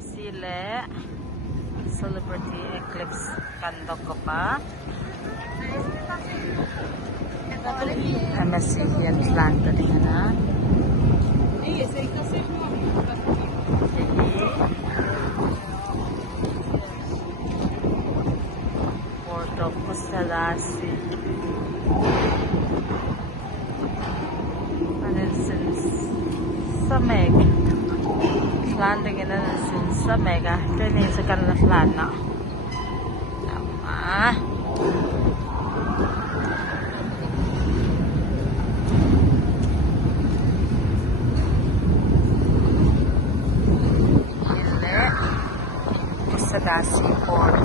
Messi le celebrity eclipse kandok ko pa. Messi yan plan tadi na. Porto Costalasi. Sa meg landing na sa mega kani sa kanila na tama ile sa Dasi Port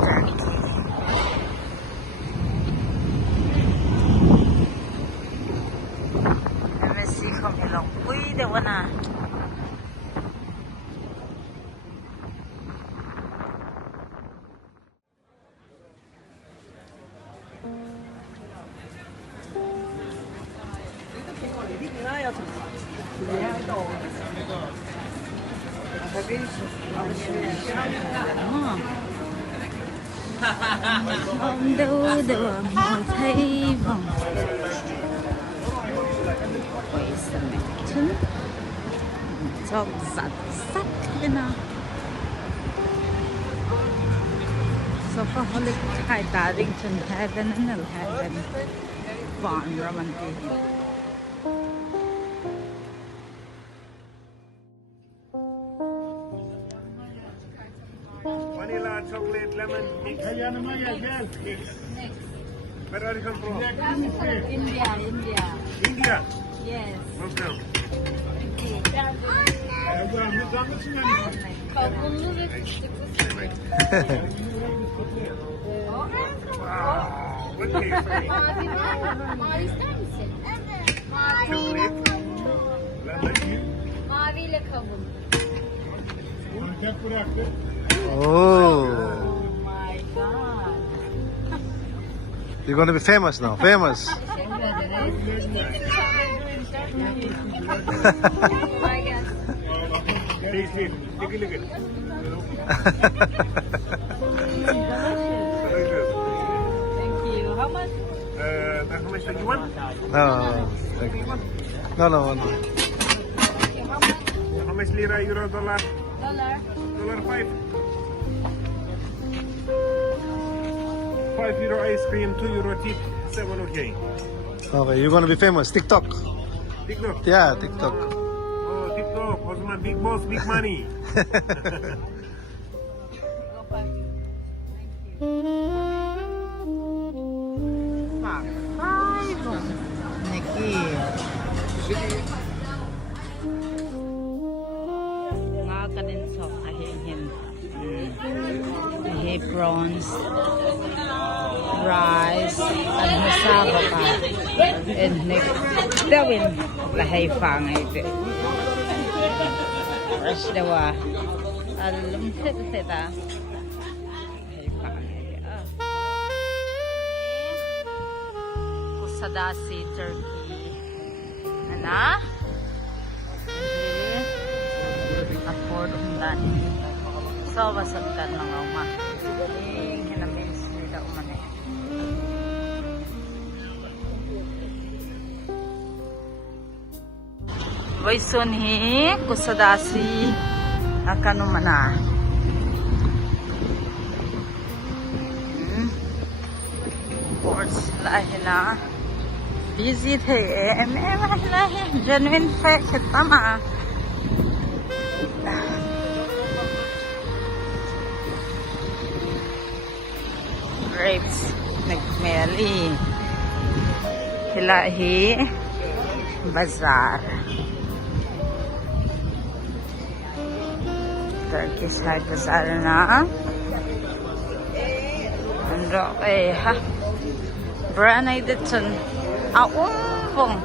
Turkey. Wana Không đâu được một thấy vòng quay sang chân cho sạch sạch thế nào so far holik hai ta ring chân heaven and heaven vọn romantic vanilla, chocolate, lemon mix. Where are you come from? India. India. Yes. Okay. Kavunlu ve fıstıklı simit. What taste? Mavi var mı? Mavi ister misin? Evet. Mavi. Lemon. Maviyle kavun. Oh, Oh my god. you're gonna be famous now. Famous. Teşekkür ederiz. Kolay gelsin. Taste it. Take a look at it. Thank you. How much? How much do you want? No, thank you. No. How much lira, euro, dollar? Dollar. Dollar 5. 5 euro ice cream, 2 euro tip, 7 okay. Okay, you're gonna be famous. TikTok. TikTok. Yeah, TikTok. Oh, TikTok. Osman, big boss, big money. Go 5 euro. Thank you. Nikki nga ka din sa kahihin prawns rice and masaba pa and Nick dawin lahay Fang ito fresh dawa alam sita lahay Fang ito Kusadasi Turkey na afford umdan so basagdan mga uma yung hinamins nila umane Waisun hi Kusadasi akan umana ports lahi na busy the lahi genuine fact tama grapes nagmeli hilahi bazaar Turkish high bazaar na ando ha brand ay ditun umpong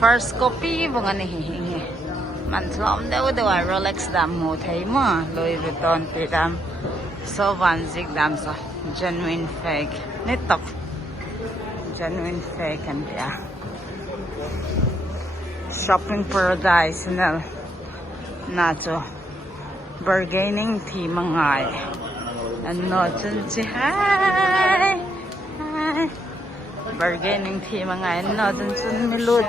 first copy bunga hihingi mantlom daw Rolex dam mo thay mo Louis Vuitton pidam so vanzig dam sa genuine fake nitok genuine fake and yeah shopping paradise na nacho bargaining thi mangai ano chun chi hi hi bargaining thi mangai no chun chun milut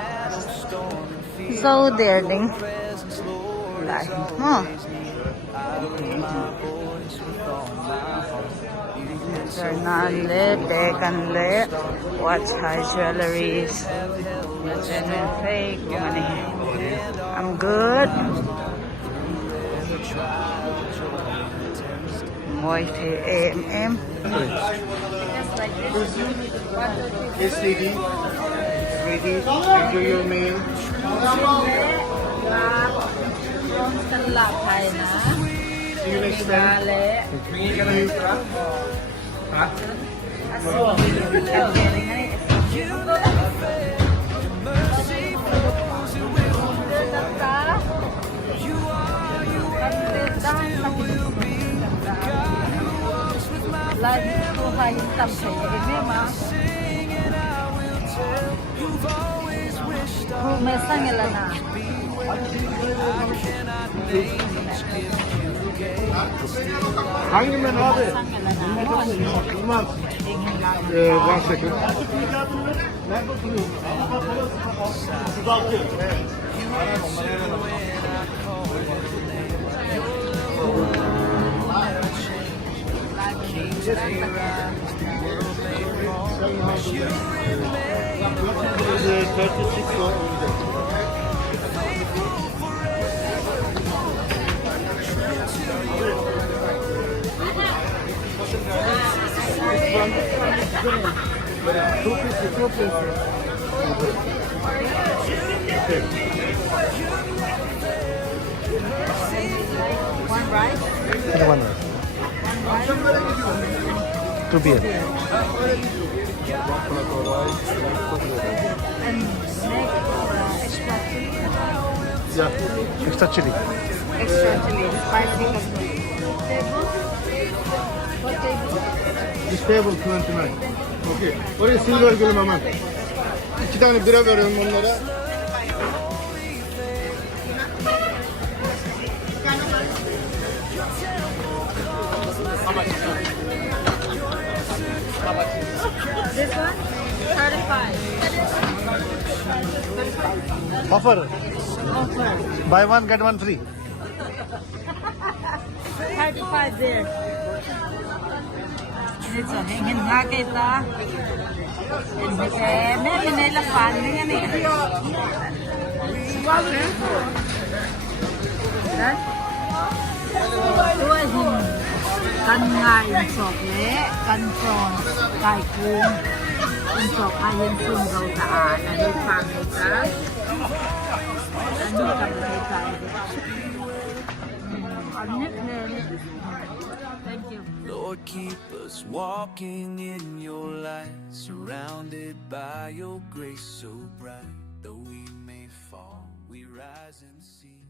so there ding lại mo le began le watch high jewelries genuine fake money. I'm good. Moi the em Yes, lady. Ready. Enjoy your meal. See you next time. Hangimen abi? Hmar. 1 second. Nerede oturuyorsun? one rice. One rice. 2 beer. And make extra chili. Yeah. Extra chili. Extra chili, spicy. Table? What table? This table 29. Okay. Oraya silver gülüm hemen. 2 tane bira veriyorum onlara. This one? 35. Offer. Offer. Buy one get one free. 35 there. This one, hingin nga kita. Meron na ilang pan nga ni. Tua hing kan ngai sok le kan prawn kai kung in sok ayin sun gau taan ani pang ka ani kam kai kai Thank you. Lord, keep us walking in your light, surrounded by your grace so bright. Though we may fall, we rise and see.